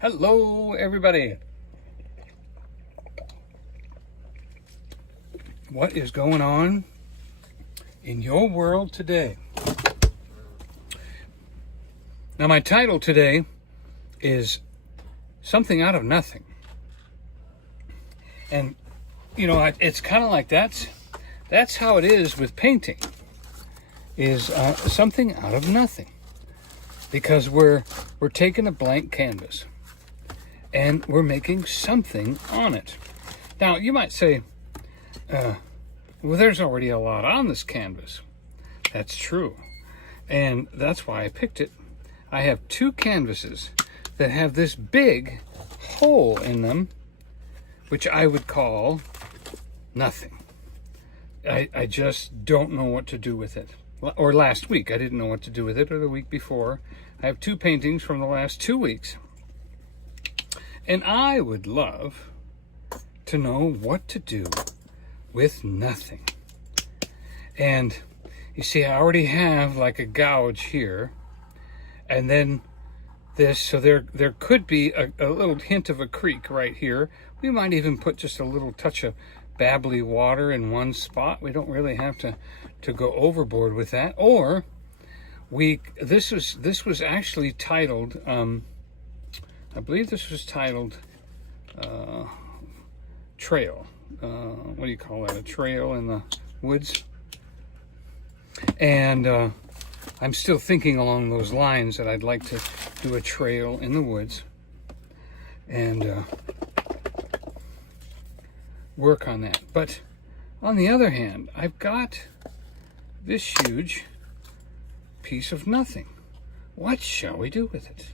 Hello, everybody. What is going on in your world today? Now, my title today is Something Out of Nothing. And, you know, it's kind of like that's how it is with painting, is something out of nothing. Because we're taking a blank canvas and we're making something on it. Now, you might say, well, there's already a lot on this canvas. That's true. And that's why I picked it. I have two canvases that have this big hole in them, which I would call nothing. I just don't know what to do with it. Or last week, I didn't know what to do with it, or the week before. I have two paintings from the last 2 weeks. And I would love to know what to do with nothing. And you see, I already have like a gouge here. And then this, so there could be a little hint of a creek right here. We might even put just a little touch of babbly water in one spot. We don't really have to go overboard with that. Or this was actually titled, I believe this was titled Trail. What do you call that? A trail in the woods? And I'm still thinking along those lines that I'd like to do a trail in the woods and work on that. But on the other hand, I've got this huge piece of nothing. What shall we do with it?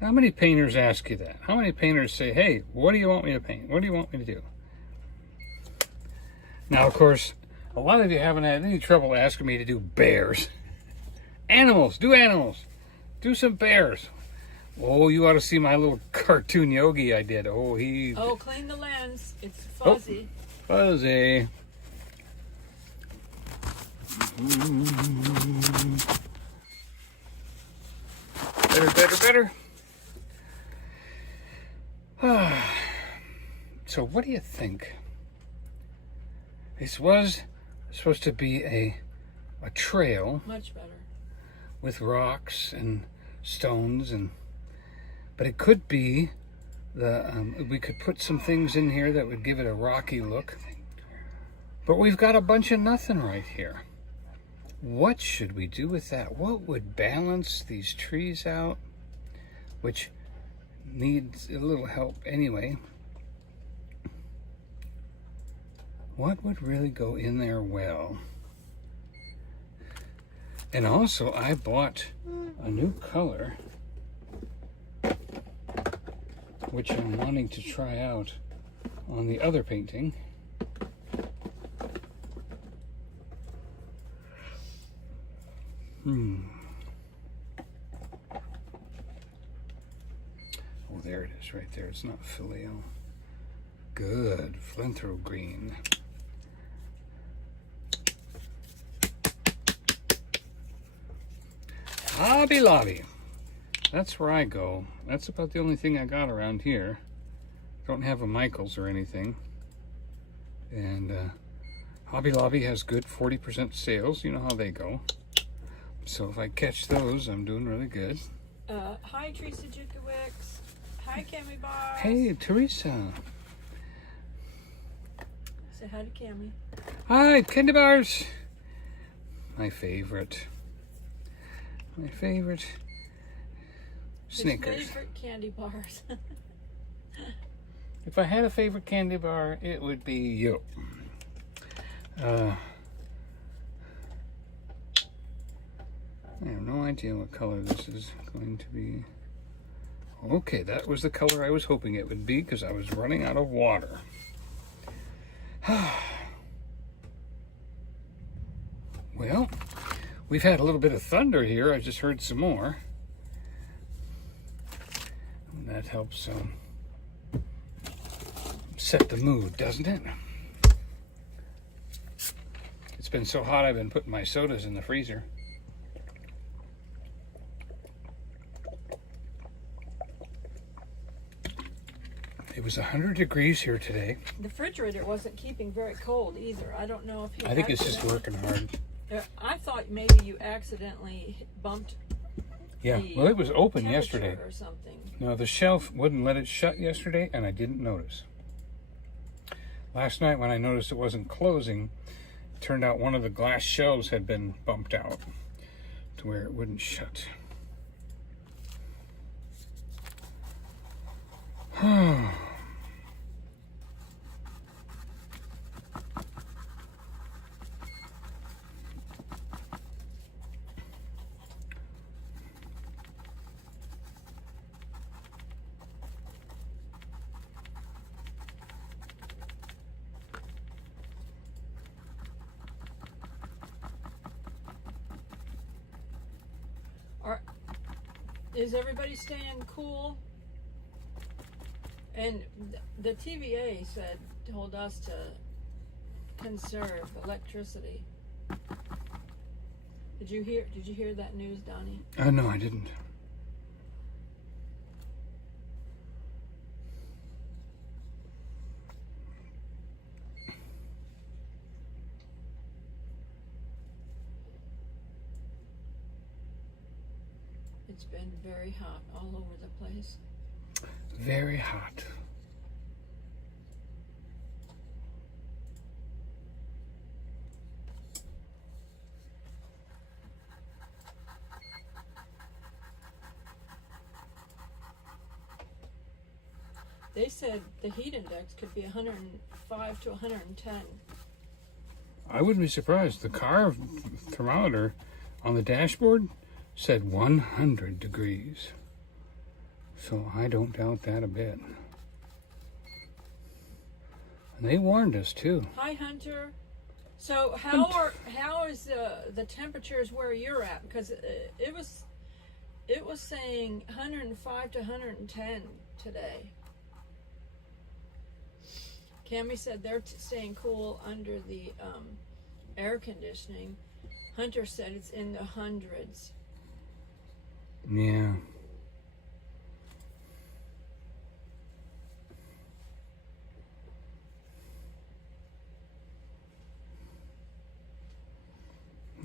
How many painters ask you that? How many painters say, hey, what do you want me to paint? What do you want me to do? Now, of course, a lot of you haven't had any trouble asking me to do bears. Animals, do animals. Do some bears. Oh, you ought to see my little cartoon yogi I did. Oh, clean the lens. It's fuzzy. Oh, fuzzy. Better. So what do you think? This was supposed to be a trail. Much better. With rocks and stones, but it could be we could put some things in here that would give it a rocky look. But we've got a bunch of nothing right here. What should we do with that? What would balance these trees out, which needs a little help anyway? What would really go in there well? And also, I bought a new color, which I'm wanting to try out on the other painting. Oh, there it is, right there. It's not Filio. Good, Flinthro green. Hobby Lobby. That's where I go. That's about the only thing I got around here. Don't have a Michaels or anything. And Hobby Lobby has good 40% sales. You know how they go. So if I catch those, I'm doing really good. Hi, Teresa Jukowicz. Hi, Cami Bar. Hey, Teresa. Say hi to Cami. Hi, candy bars. My favorite. My favorite. Snickers. His favorite candy bars. If I had a favorite candy bar, it would be you. I have no idea what color this is going to be. Okay, that was the color I was hoping it would be because I was running out of water. Well, we've had a little bit of thunder here. I just heard some more. And that helps set the mood, doesn't it? It's been so hot I've been putting my sodas in the freezer. It was 100 degrees here today. The refrigerator wasn't keeping very cold either. I don't know if you. I think it's just working hard. I thought maybe you accidentally bumped. Yeah, well, it was open temperature yesterday. or something. No, the shelf wouldn't let it shut yesterday, and I didn't notice. Last night when I noticed it wasn't closing, it turned out one of the glass shelves had been bumped out to where it wouldn't shut. Is everybody staying cool? And the TVA told us to conserve electricity. Did you hear that news, Donnie? No, I didn't. It's been very hot all over the place. Very hot. They said the heat index could be 105 to 110. I wouldn't be surprised. The car thermometer on the dashboard said 100 degrees. So I don't doubt that a bit. And they warned us too. Hi, Hunter. So how is the temperatures where you're at? Because it was saying 105 to 110 today. Cammie said they're staying cool under the air conditioning. Hunter said it's in the hundreds. Yeah.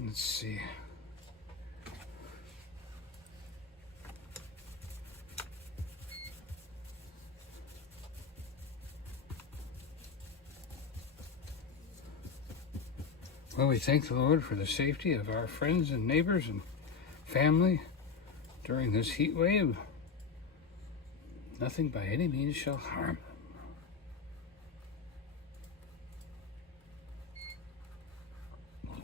Let's see. Well, we thank the Lord for the safety of our friends and neighbors and family during this heat wave. Nothing by any means shall harm them.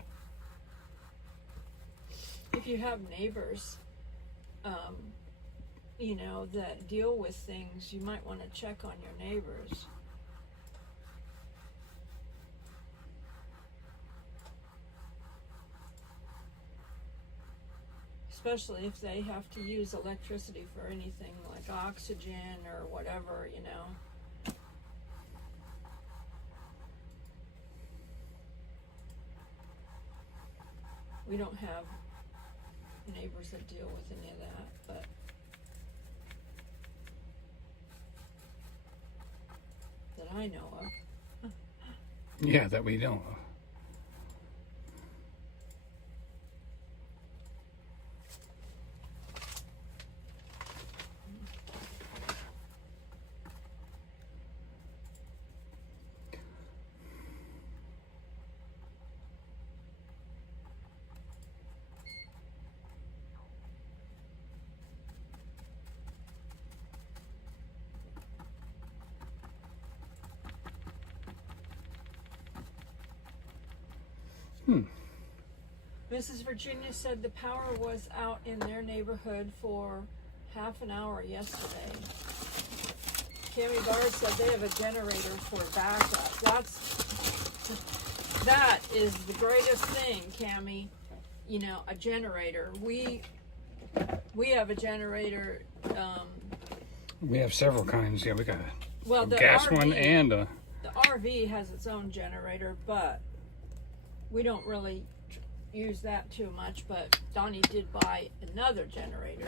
If you have neighbors, that deal with things, you might want to check on your neighbors. Especially if they have to use electricity for anything like oxygen or whatever, We don't have neighbors that deal with any of that, but that I know of. Yeah, that we don't. Mrs. Virginia said the power was out in their neighborhood for half an hour yesterday. Cammie Barr said they have a generator for backup. That is the greatest thing, Cammie. A generator. We have a generator. We have several kinds. Yeah, we got a The gas RV, one and a... The RV has its own generator, but we don't really use that too much. But Donnie did buy another generator,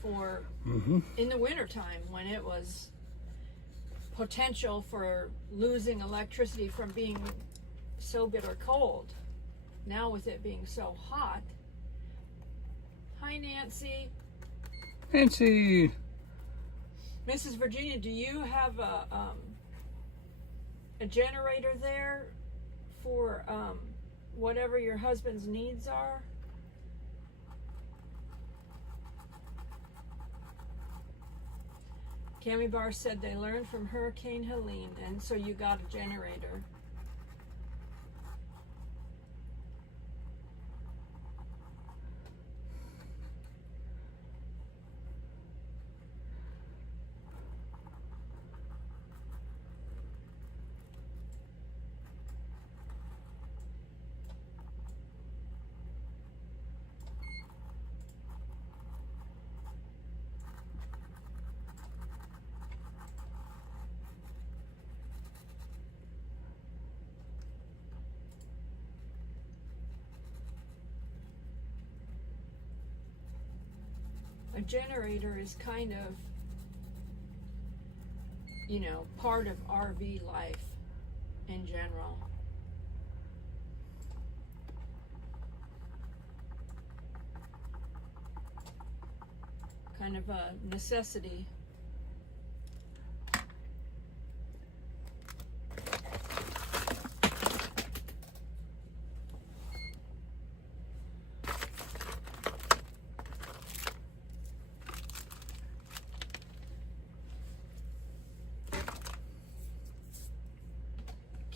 for in the wintertime when it was potential for losing electricity from being so bitter cold. Now with it being so hot. Hi, Nancy. Nancy. Mrs. Virginia, do you have a generator there for whatever your husband's needs are? Cami Barr said they learned from Hurricane Helene, and so you got a generator. A generator is kind of, you know, part of RV life in general. Kind of a necessity.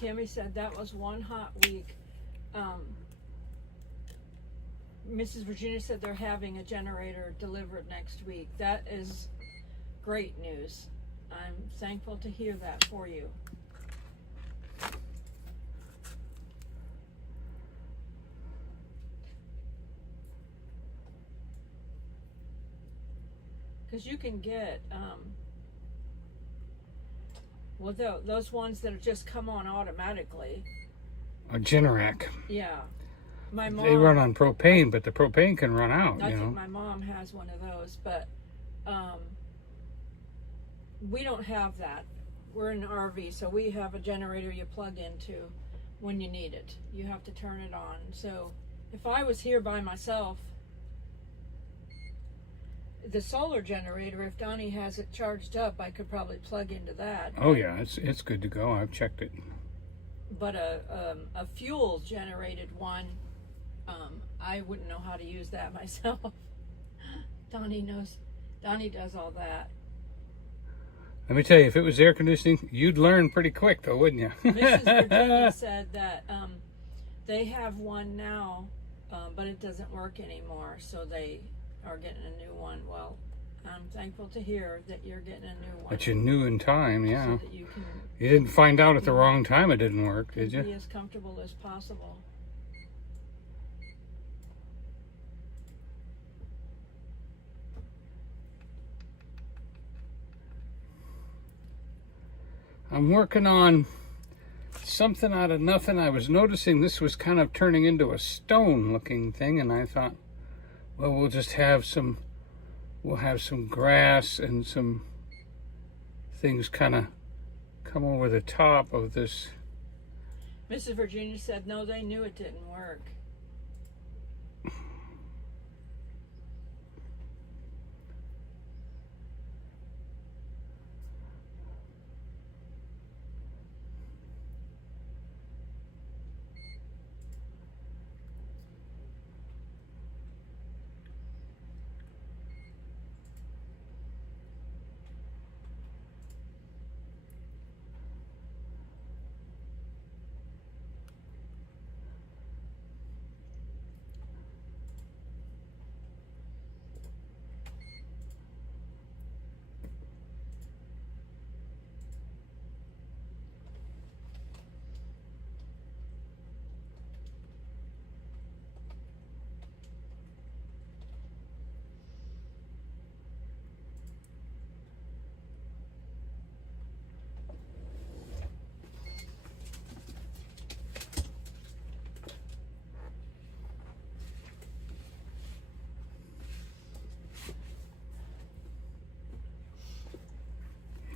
Cami said that was one hot week. Mrs. Virginia said they're having a generator delivered next week. That is great news. I'm thankful to hear that for you. Because you can get well, those ones that just come on automatically. A Generac. Yeah. My mom, they run on propane, but the propane can run out, I you know. think my mom has one of those, but we don't have that. We're in an RV, so we have a generator you plug into when you need it. You have to turn it on. So if I was here by myself, the solar generator, if Donnie has it charged up, I could probably plug into that. Oh yeah, it's good to go. I've checked it. But a fuel generated one, I wouldn't know how to use that myself. Donnie knows. Donnie does all that. Let me tell you, if it was air conditioning, you'd learn pretty quick, though, wouldn't you? Mrs. Virginia said that they have one now, but it doesn't work anymore, so they are getting a new one. Well, I'm thankful to hear that you're getting a new one. But you knew in time, yeah. So that you can You didn't find out at the wrong time it didn't work, did be you? as comfortable as possible. I'm working on something out of nothing. I was noticing this was kind of turning into a stone-looking thing, and I thought, well, we'll have some grass and some things kind of come over the top of this. Mrs. Virginia said, no, they knew it didn't work.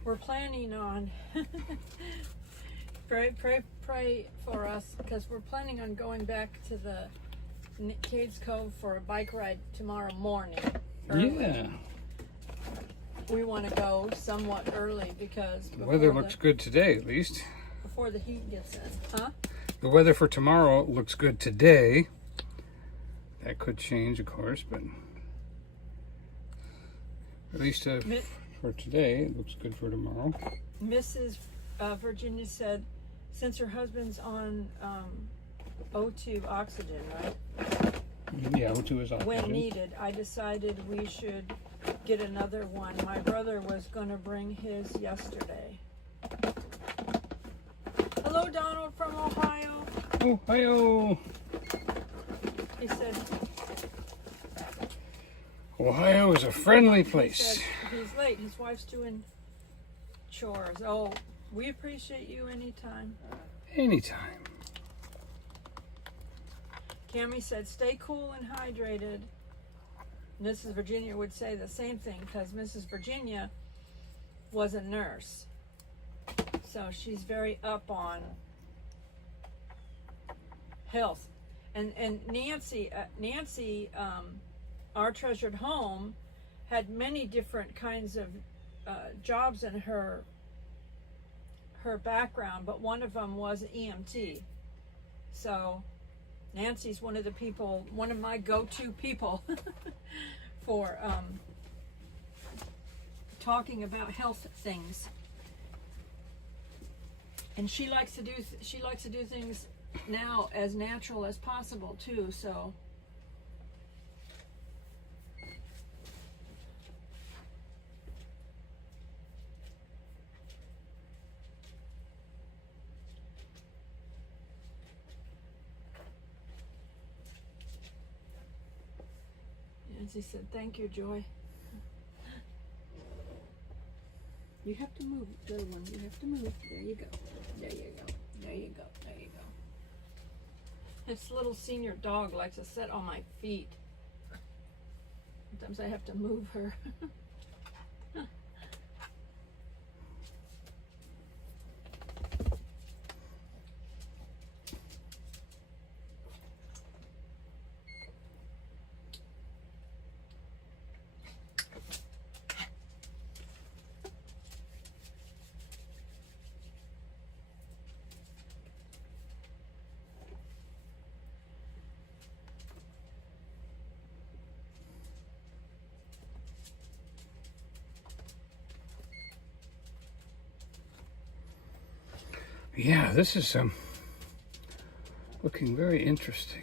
we're planning on pray for us, because we're planning on going back to the Cades Cove for a bike ride tomorrow morning. Early. Yeah. We want to go somewhat early because The weather looks good today, at least. before the heat gets in. Huh? The weather for tomorrow looks good today. That could change, of course, but at least for today, it looks good for tomorrow. Mrs. Virginia said, since her husband's on O2 oxygen, right? Yeah, O2 is oxygen. When needed, I decided we should get another one. My brother was going to bring his yesterday. Hello, Donald from Ohio. Ohio! He said Ohio is a friendly he place. said he's late. His wife's doing chores. Oh, we appreciate you anytime. Anytime. Cammie said, stay cool and hydrated. Mrs. Virginia would say the same thing because Mrs. Virginia was a nurse. So she's very up on health. And Nancy, our treasured home, had many different kinds of jobs in her background, but one of them was EMT. So Nancy's one of the people, one of my go-to people for talking about health things. And she likes to do things now as natural as possible too. So Nancy said, thank you, Joy. You have to move, little one. You have to move. There you go. There you go. There you go. There you go. This little senior dog likes to sit on my feet. Sometimes I have to move her. Yeah, this is looking very interesting.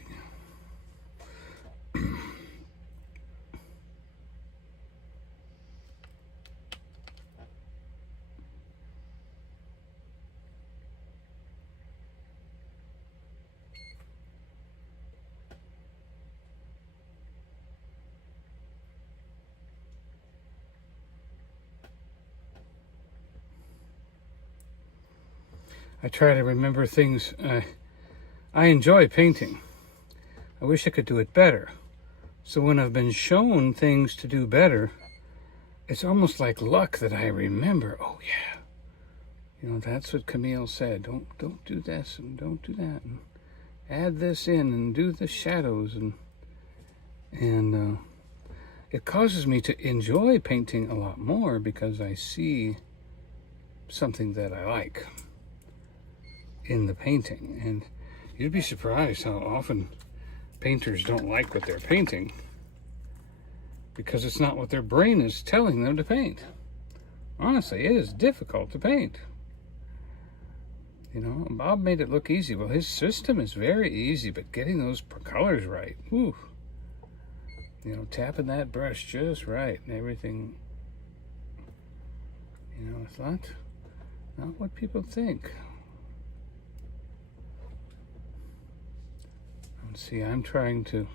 I try to remember things. I enjoy painting. I wish I could do it better. So when I've been shown things to do better, it's almost like luck that I remember. Oh yeah, you know, that's what Camille said. Don't do this and don't do that, and add this in and do the shadows, and it causes me to enjoy painting a lot more because I see something that I like in the painting. And you'd be surprised how often painters don't like what they're painting because it's not what their brain is telling them to paint. Honestly, it is difficult to paint. You know, Bob made it look easy. Well, his system is very easy, but getting those colors right, whew, you know, tapping that brush just right and everything, you know, it's not what people think. See, I'm trying to.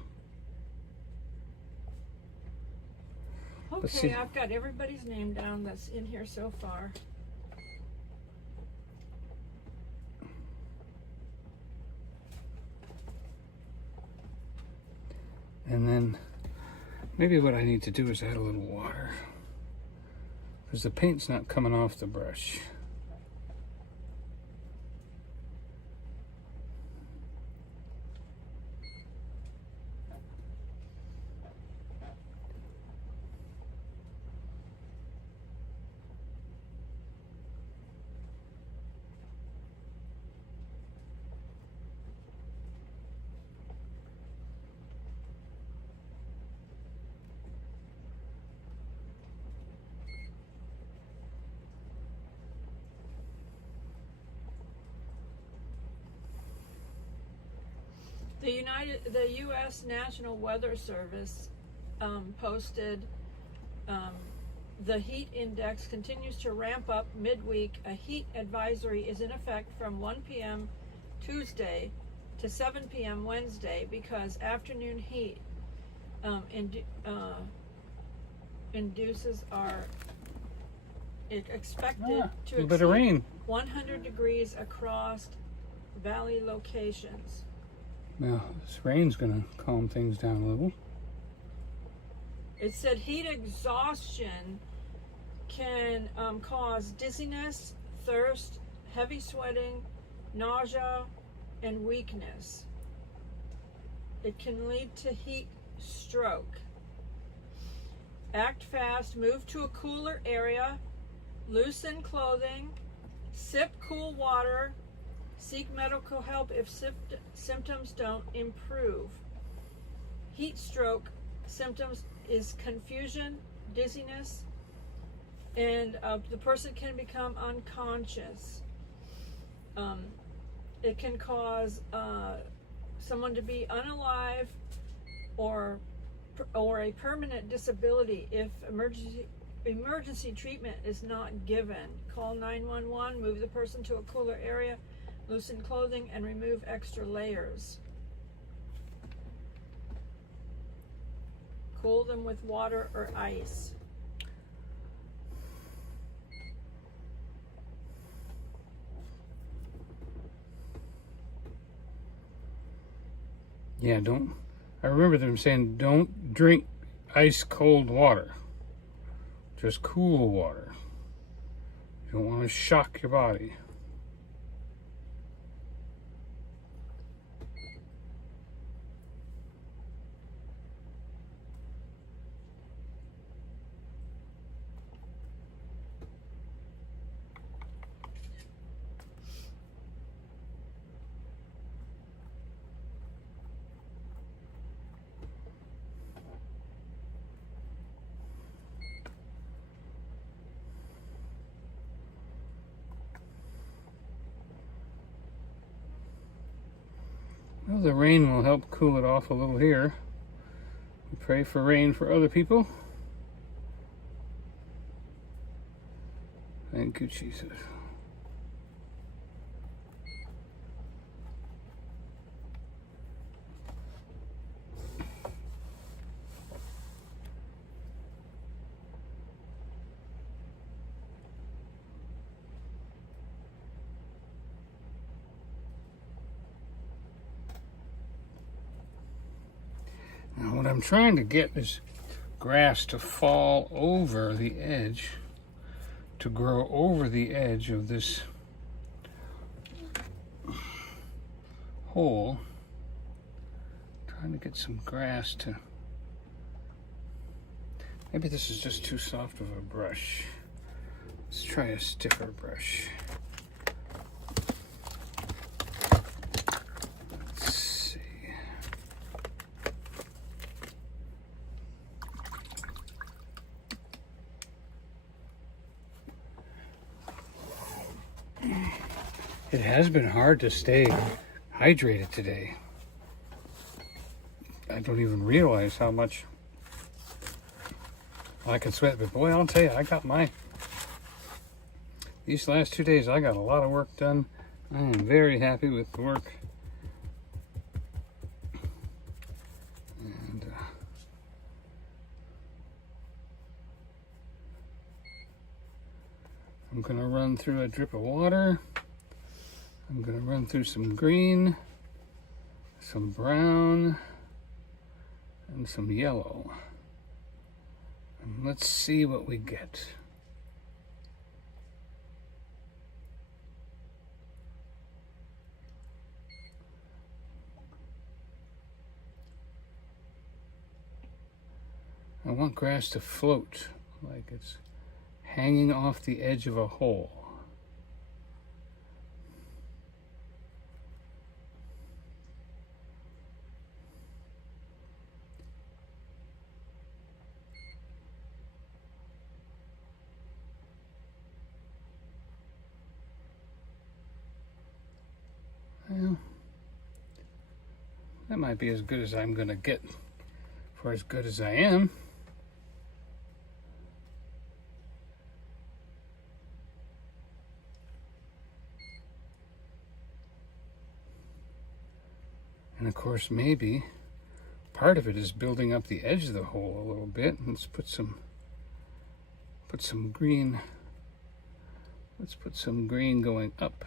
Okay, I've got everybody's name down that's in here so far. And then maybe what I need to do is add a little water. because the paint's not coming off the brush. The U.S. National Weather Service posted the heat index continues to ramp up midweek. A heat advisory is in effect from 1 p.m. Tuesday to 7 p.m. Wednesday because afternoon heat induces are expected to a bit of rain. 100 degrees across valley locations. Now, this rain's going to calm things down a little. It said heat exhaustion can cause dizziness, thirst, heavy sweating, nausea, and weakness. It can lead to heat stroke. Act fast, move to a cooler area, loosen clothing, sip cool water, seek medical help if symptoms don't improve. Heat stroke symptoms is confusion, dizziness, and the person can become unconscious. It can cause someone to be unalive or a permanent disability if emergency treatment is not given. Call 911, move the person to a cooler area, loosen clothing, and remove extra layers. Cool them with water or ice. Yeah, I remember them saying don't drink ice cold water. Just cool water. You don't want to shock your body. Well, the rain will help cool it off a little here. We pray for rain for other people. Thank you, Jesus. Now what I'm trying to get is grass to fall over the edge, to grow over the edge of this hole. Trying to get some grass to, maybe this is just too soft of a brush. Let's try a stiffer brush. It has been hard to stay hydrated today. I don't even realize how much I can sweat, but boy, I'll tell you, these last 2 days, I got a lot of work done. I am very happy with the work. And I'm gonna run through a drip of water. I'm going to run through some green, some brown, and some yellow. And let's see what we get. I want grass to float like it's hanging off the edge of a hole. Well, that might be as good as I'm gonna get for as good as I am. And of course, maybe part of it is building up the edge of the hole a little bit. Let's put some green. Let's put some green going up.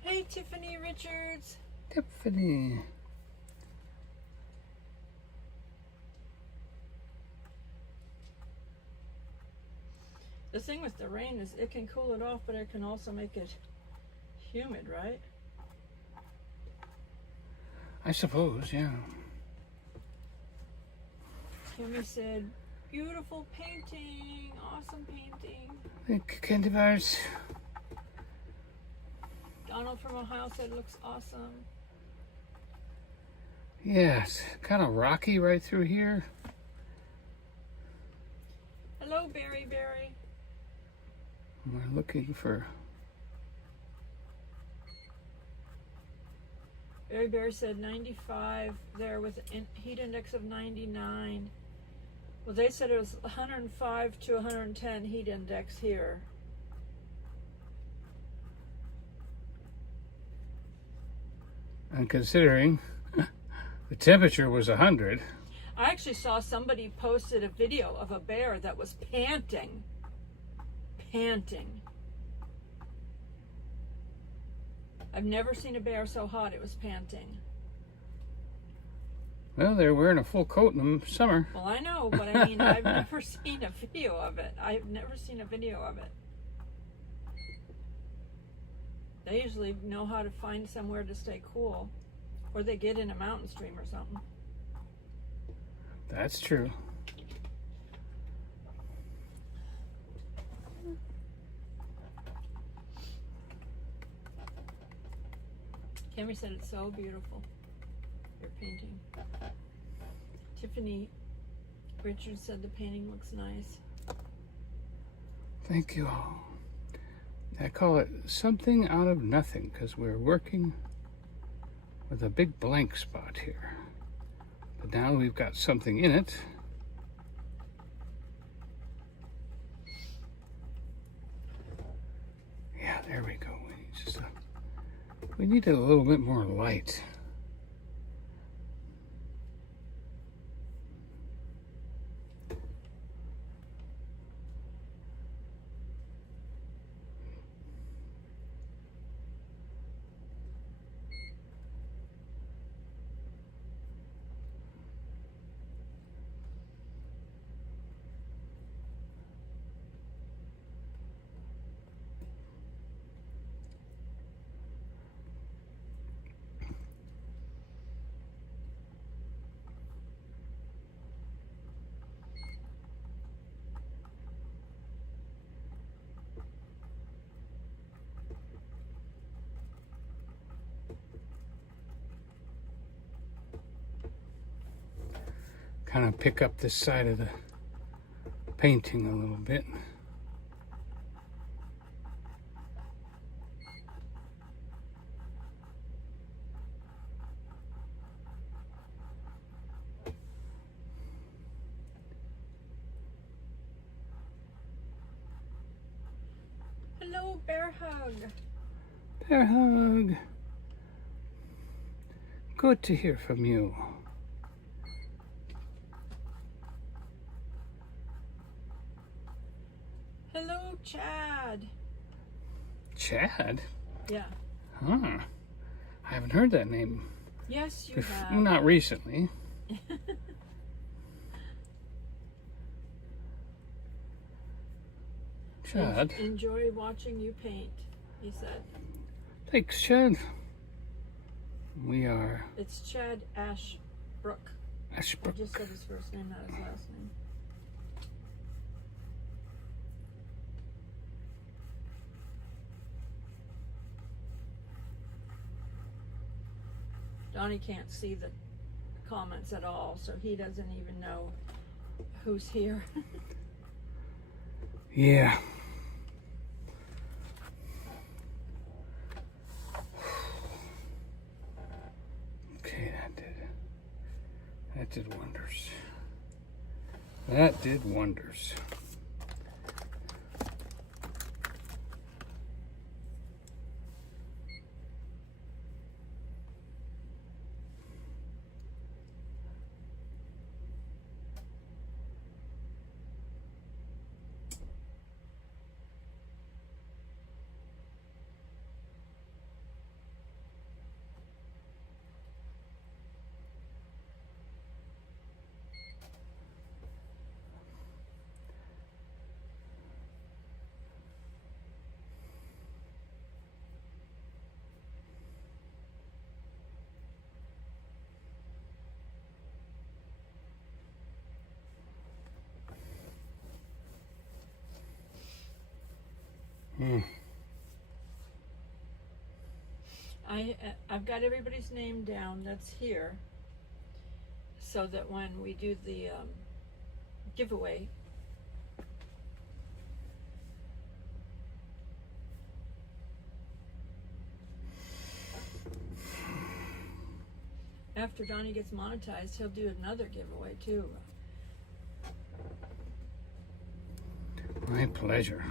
Hey, Tiffany Richards. Tiffany. The thing with the rain is it can cool it off, but it can also make it humid, right? I suppose, yeah. Kimmy said, beautiful painting, awesome painting. Thank you, candy bars. Donald from Ohio said, looks awesome. Yes, kind of rocky right through here. Hello, Berry Berry. We're looking for... Berry Bear said 95 there with a heat index of 99. Well, they said it was 105 to 110 heat index here. And considering the temperature was 100. I actually saw somebody posted a video of a bear that was panting. Panting. I've never seen a bear so hot it was panting. Well, they're wearing a full coat in the summer. Well, I know, but I mean, I've never seen a video of it. I've never seen a video of it. They usually know how to find somewhere to stay cool. Or they get in a mountain stream or something. That's true. Cammy said it's so beautiful, your painting. Tiffany Richards said the painting looks nice. Thank you all. I call it something out of nothing because we're working with a big blank spot here. But now we've got something in it. Yeah, there we go. We need a little bit more light. Kind of pick up this side of the painting a little bit. Hello, Bear Hug. Bear Hug. Good to hear from you. Hello, Chad. Chad? Yeah. Huh. I haven't heard that name. Yes, you have. Well, not recently. Chad. Enjoy watching you paint, he said. Thanks, Chad. We are... It's Chad Ash Ashbrook. I Ashbrook. just said his first name, not his last name. Donnie can't see the comments at all, so he doesn't even know who's here. Yeah. Okay, that did wonders. That did wonders. I've got everybody's name down that's here, so that when we do the giveaway, after Donnie gets monetized, he'll do another giveaway too. My pleasure.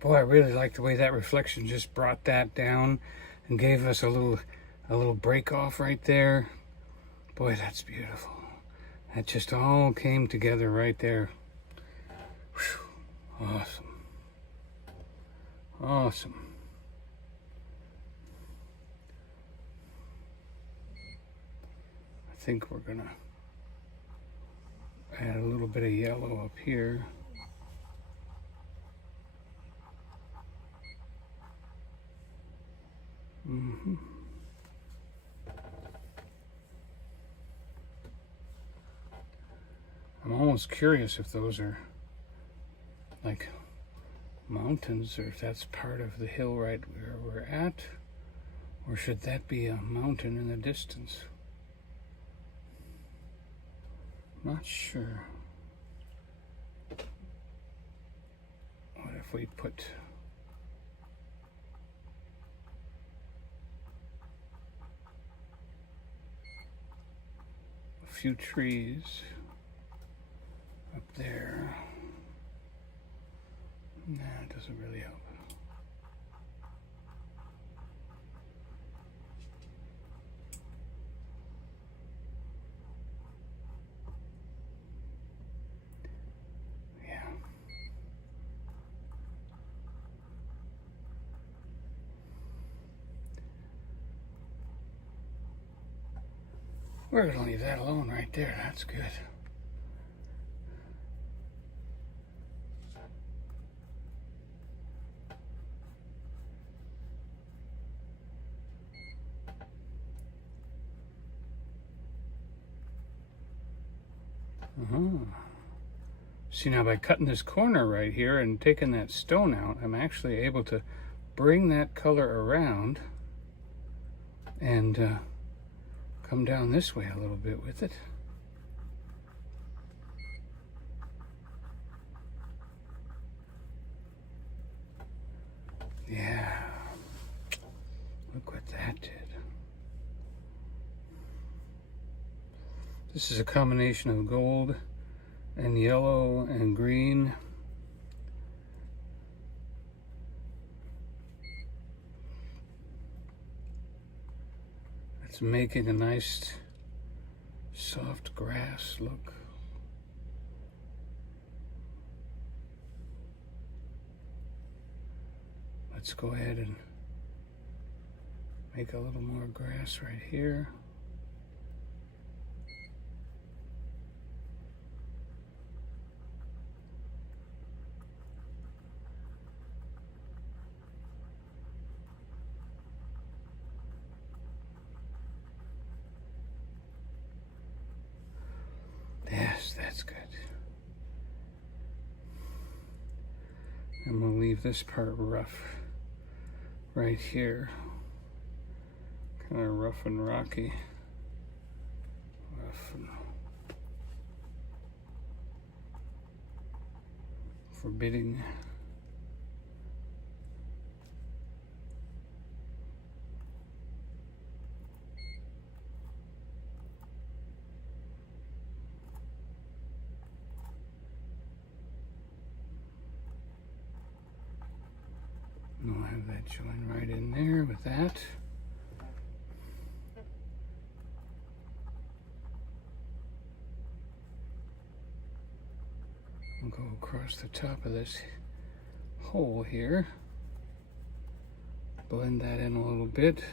Boy, I really like the way that reflection just brought that down and gave us a little break off right there. Boy, that's beautiful. That just all came together right there. Whew. Awesome. Awesome. I think we're gonna add a little bit of yellow up here. Mm-hmm. I'm almost curious if those are like mountains, or if that's part of the hill right where we're at, or should that be a mountain in the distance? Not sure. What if we put a few trees up there? Nah, it doesn't really help. Yeah. We're gonna leave that alone right there. That's good. See, now by cutting this corner right here and taking that stone out, I'm actually able to bring that color around and come down this way a little bit with it. This is a combination of gold and yellow and green. It's making a nice soft grass look. Let's go ahead and make a little more grass right here. Yes, that's good. And we'll leave this part rough right here. Kind of rough and rocky. Rough and forbidding. And we'll have that join right in there with that. We'll go across the top of this hole here. Blend that in a little bit.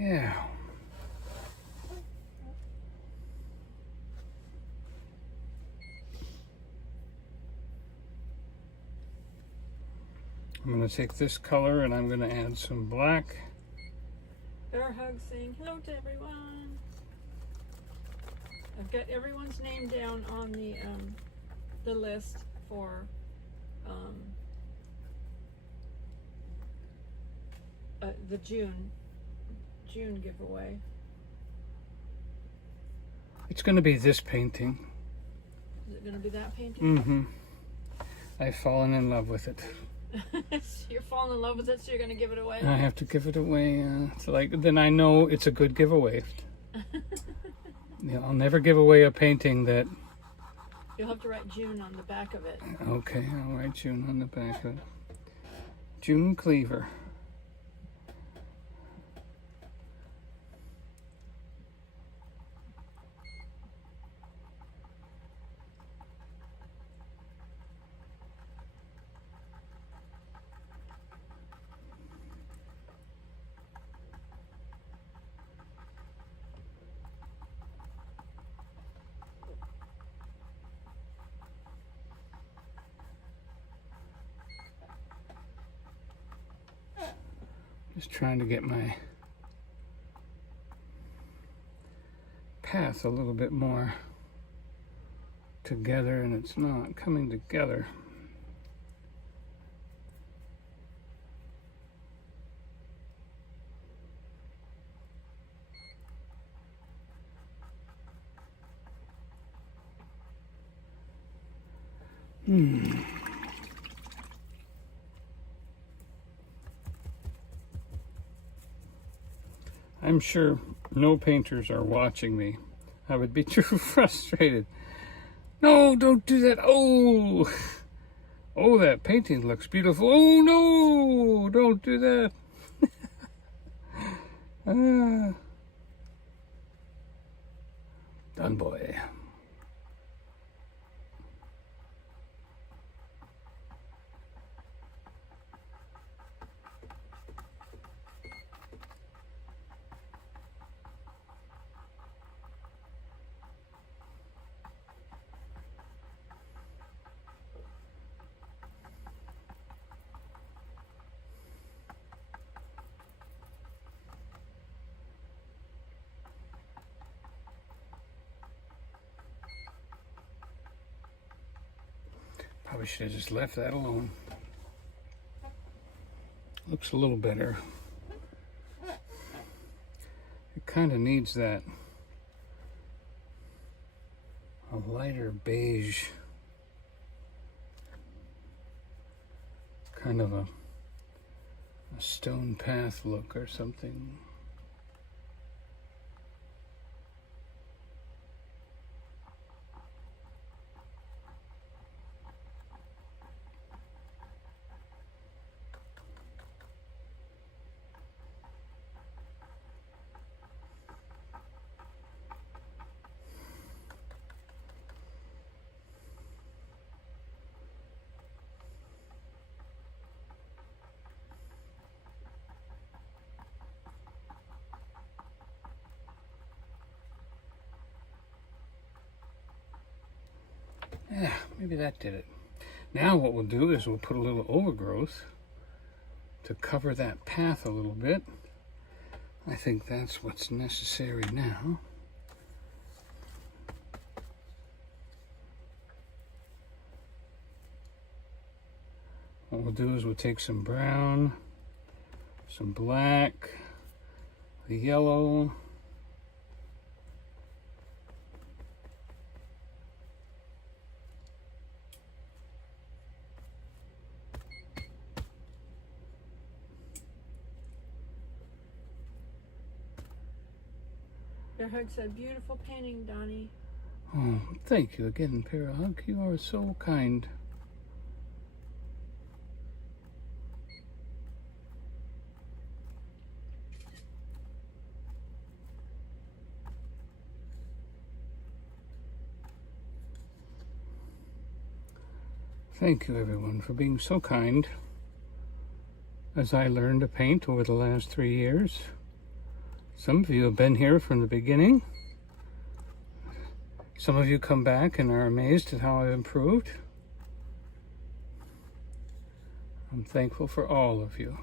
Yeah. I'm going to take this color and I'm going to add some black. Bear Hug saying hello to everyone. I've got everyone's name down on the list for the June giveaway. It's going to be this painting. Is it going to be that painting? Mm-hmm. I've fallen in love with it. You're falling in love with it, so you're going to give it away? I have to give it away. It's like, then I know it's a good giveaway. Yeah, I'll never give away a painting that... You'll have to write June on the back of it. Okay, I'll write June on the back of it. June Cleaver. Just trying to get my path a little bit more together, and it's not coming together. I'm sure no painters are watching me. I would be too frustrated. No, don't do that. Oh, oh, that painting looks beautiful. Oh no, don't do that. Done, boy. Probably should have just left that alone. Looks a little better. It kind of needs that a lighter beige, kind of a a stone path look or something. Yeah, maybe that did it. Now what we'll do is we'll put a little overgrowth to cover that path a little bit. I think that's what's necessary now. What we'll do is we'll take some brown, some black, the yellow, Bear Hug said, beautiful painting, Donnie. Oh, thank you again, Para Hug. You are so kind. Thank you, everyone, for being so kind as I learned to paint over the last 3 years. Some of you have been here from the beginning. Some of you come back and are amazed at how I've improved. I'm thankful for all of you.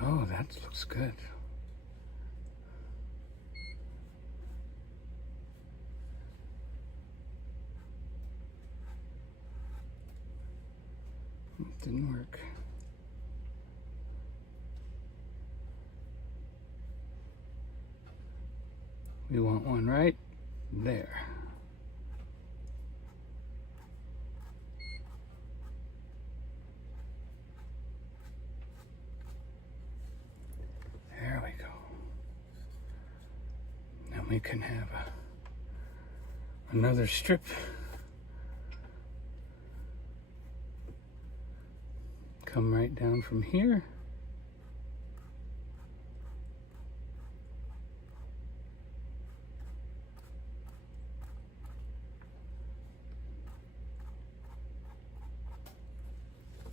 Oh, that looks good. It didn't work. We want one right there. There we go. Now we can have another strip. Come right down from here.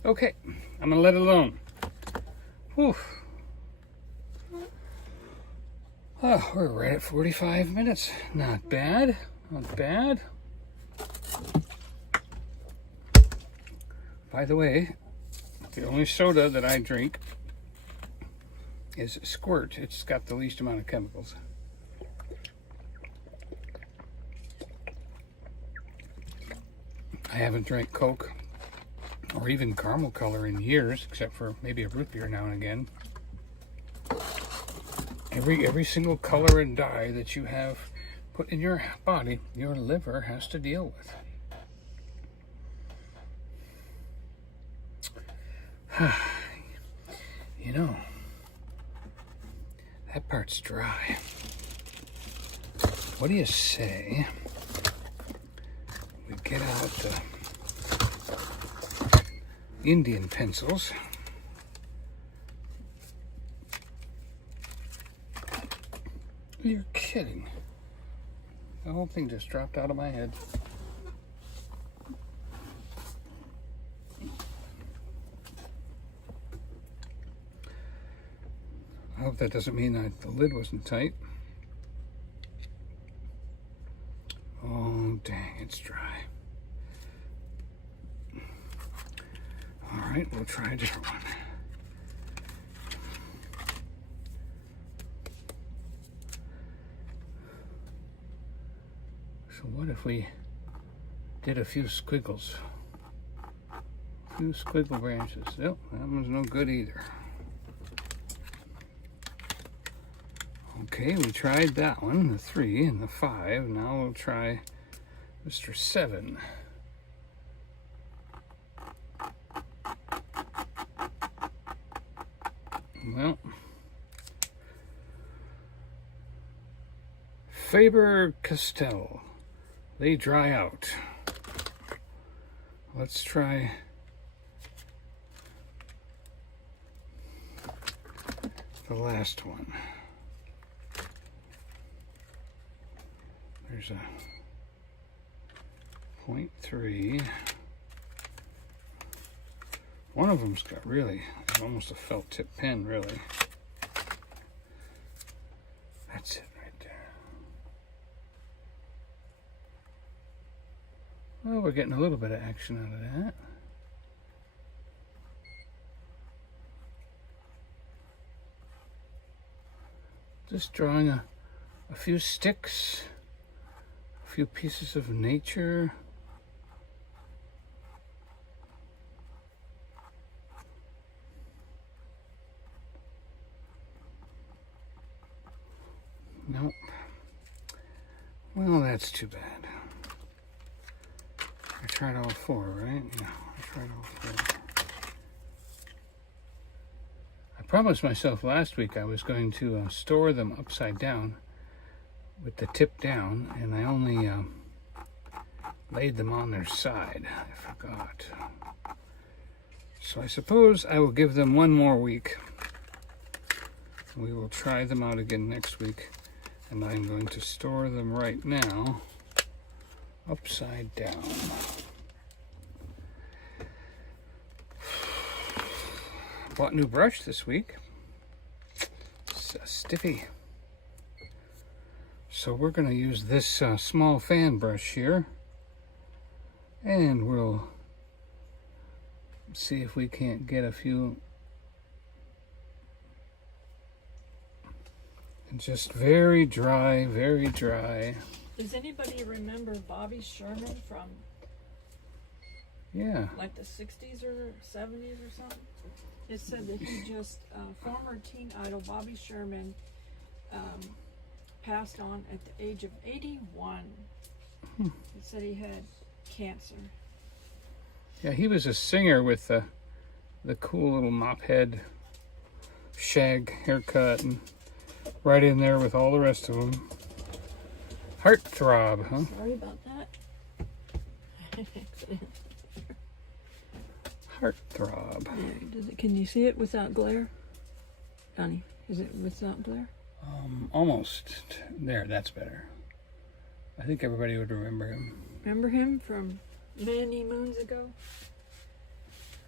Okay, I'm gonna let it alone. Whew. Oh, we're right at 45 minutes. Not bad, not bad. By the way, the only soda that I drink is Squirt. It's got the least amount of chemicals. I haven't drank Coke or even caramel color in years, except for maybe a root beer now and again. Every single color and dye that you have put in your body, your liver has to deal with. You know, that part's dry. What do you say we get out the Indian pencils? You're kidding. The whole thing just dropped out of my head. I hope that doesn't mean that the lid wasn't tight. Oh, dang, it's dry. All right, we'll try a different one. So what if we did a few squiggles? A few squiggle branches. Nope, that one's no good either. Okay, we tried that one, the 3 and the 5. Now we'll try Mr. 7. Well, Faber-Castell, they dry out. Let's try the last one. There's a 0.3. One of them's got really, it's almost a felt tip pen, really. That's it right there. Well, we're getting a little bit of action out of that. Just drawing a few sticks, a few pieces of nature. Nope. Well, that's too bad. I tried all 4, right? Yeah, I tried all 4. I promised myself last week I was going to store them upside down with the tip down, and I only laid them on their side. I forgot. So I suppose I will give them one more week. We will try them out again next week. And I'm going to store them right now upside down. Bought a new brush this week. It's a Stiffy. So we're going to use this small fan brush here. And we'll see if we can't get a few. Just very dry, very dry. Does anybody remember Bobby Sherman from like the 60s or 70s or something? It said that he just, former teen idol Bobby Sherman passed on at the age of 81. It said he had cancer. Yeah, he was a singer with the cool little mop head shag haircut and right in there with all the rest of them. Heartthrob, huh? Sorry about that. Heartthrob. Can you see it without glare? Donnie, is it without glare? Almost. There, that's better. I think everybody would remember him. Remember him from many moons ago?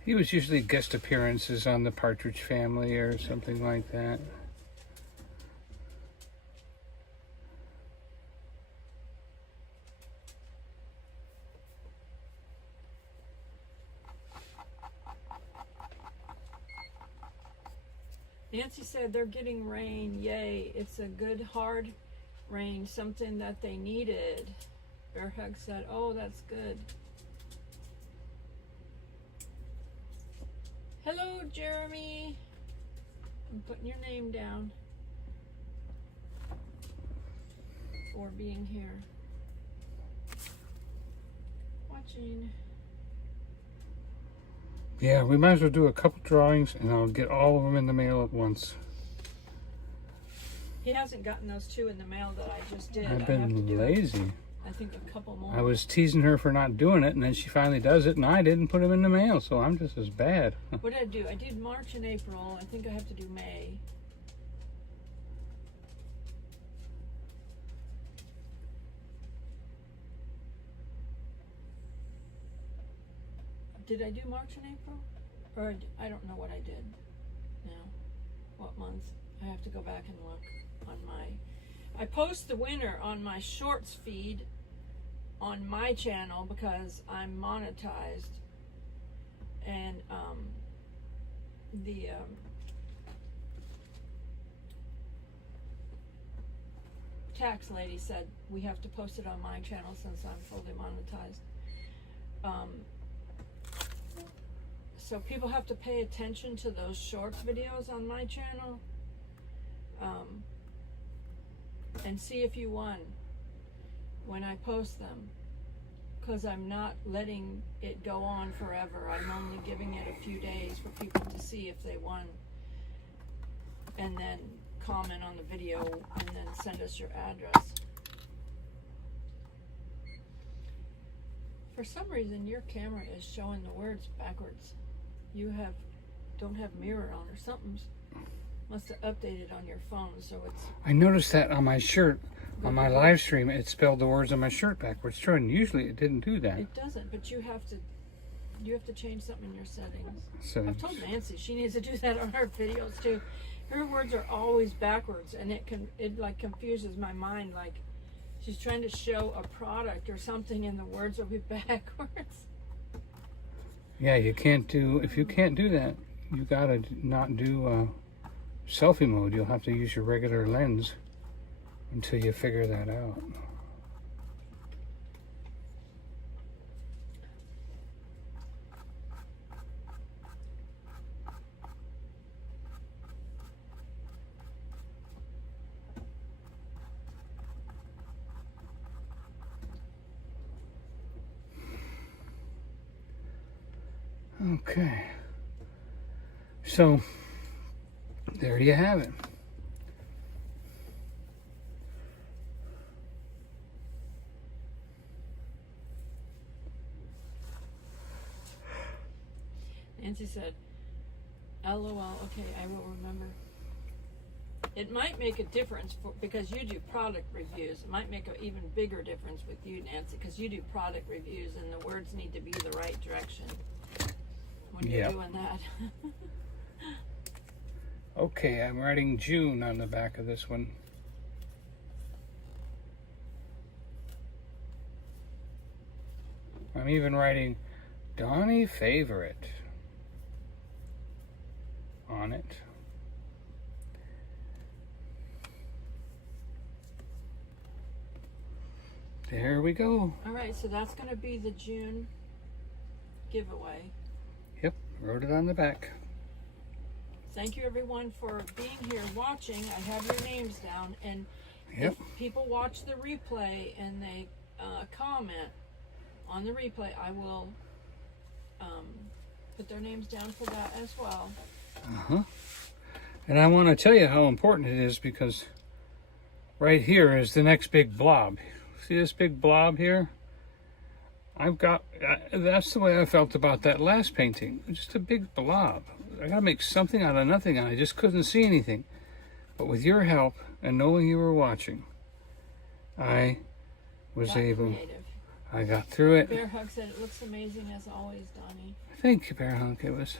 He was usually guest appearances on the Partridge Family or something like that. Nancy said they're getting rain. Yay. It's a good hard rain, something that they needed. Bear Hug said, oh, that's good. Hello, Jeremy. I'm putting your name down for being here. Watching. Yeah, we might as well do a couple drawings and I'll get all of them in the mail at once. He hasn't gotten those 2 in the mail that I just did. I've been lazy. I think a couple more. I was teasing her for not doing it, and then she finally does it, and I didn't put them in the mail, so I'm just as bad. What did I do? I did March and April. I think I have to do May. Did I do March and April? Or I don't know what I did now. What months? I have to go back and look on my... I post the winner on my shorts feed on my channel because I'm monetized. And the tax lady said we have to post it on my channel since I'm fully monetized. So people have to pay attention to those shorts videos on my channel and see if you won when I post them. because I'm not letting it go on forever. I'm only giving it a few days for people to see if they won, and then comment on the video, and then send us your address. For some reason, your camera is showing the words backwards. You don't have mirror on, or something's must have updated on your phone, so it's. I noticed that on my shirt, on my live stream, it spelled the words on my shirt backwards too, and usually it didn't do that. It doesn't, but you have to change something in your settings. So I've told Nancy she needs to do that on her videos too. Her words are always backwards, and it like confuses my mind. Like she's trying to show a product or something, and the words will be backwards. yeah, you can't do, if you can't do that, you gotta not do selfie mode. You'll have to use your regular lens until you figure that out. Okay, so there you have it. Nancy said, LOL, okay, I will remember. It might make a difference because you do product reviews. It might make an even bigger difference with you, Nancy, because you do product reviews and the words need to be the right direction when you're doing that. Okay, I'm writing June on the back of this one. I'm even writing Donnie Favorite on it. There we go. All right, so that's going to be the June giveaway. Yep, wrote it on the back. Thank you, everyone, for being here watching. I have your names down, and if people watch the replay and they comment on the replay, I will put their names down for that as well. And I want to tell you how important it is, because right here is the next big blob. See this big blob here? That's the way I felt about that last painting. Just a big blob. I gotta make something out of nothing, and I just couldn't see anything. But with your help and knowing you were watching, I was able. Creative. I got through it. Bear Hug said it looks amazing as always, Donnie. Thank you, Bear Hug. It was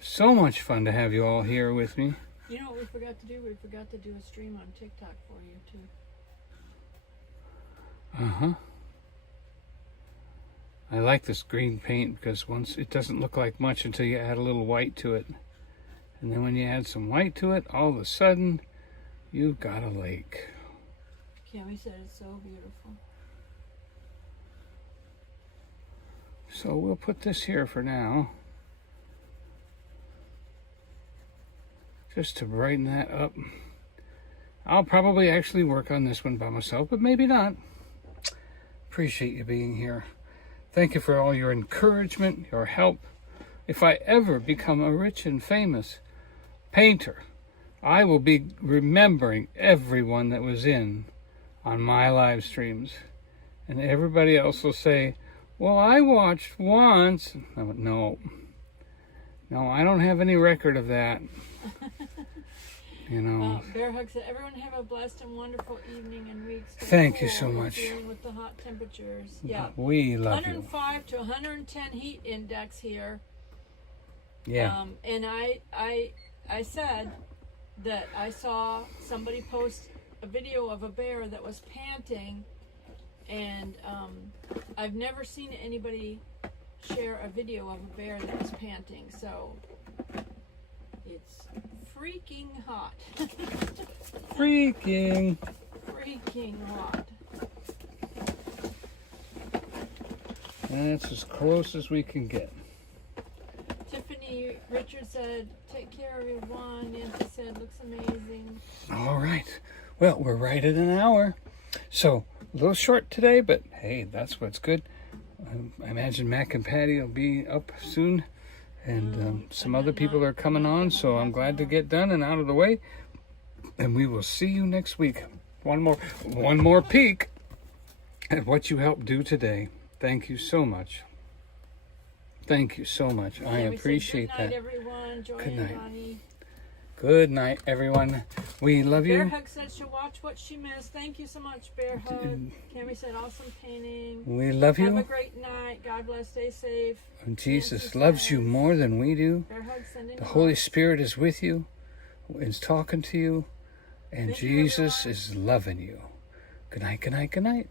so much fun to have you all here with me. You know what we forgot to do? We forgot to do a stream on TikTok for you too. I like this green paint because once it doesn't look like much until you add a little white to it. And then when you add some white to it, all of a sudden, you've got a lake. Cami said it's so beautiful. So we'll put this here for now. Just to brighten that up. I'll probably actually work on this one by myself, but maybe not. Appreciate you being here. Thank you for all your encouragement, your help. If I ever become a rich and famous painter, I will be remembering everyone that was in on my live streams. And everybody else will say, well, I watched once. No, I don't have any record of that. You know. Bear Hug said, everyone have a blessed and wonderful evening and week. Thank you so much. Dealing with the hot temperatures. Yeah. We love 105 to 110 heat index here. Yeah. And I said that I saw somebody post a video of a bear that was panting, and I've never seen anybody share a video of a bear that was panting, so it's freaking hot. Freaking hot. That's as close as we can get. Tiffany Richard said, take care everyone. Nancy said, looks amazing. All right. Well, we're right at an hour. So, a little short today, but hey, that's what's good. I imagine Mac and Patty will be up soon, and some and other then people not- are coming on, so I'm glad to get done and out of the way. And we will see you next week. One more peek at what you helped do today. Thank you so much. Thank you so much. I Tammy said, appreciate good night, that. everyone. Joy Good and night. Donnie. Good night, everyone. We love Bear you. Hug said she'll watch what she missed. Thank you so much, Bear Hug. Cammy said awesome painting. We love Have a you. great night. God bless. Stay safe. And Jesus Nancy loves you says, more than we do. Bear Hug sending The Holy love. Spirit is with you, is talking to you, and Thank you, Jesus everyone. is loving you. Good night, good night, good night.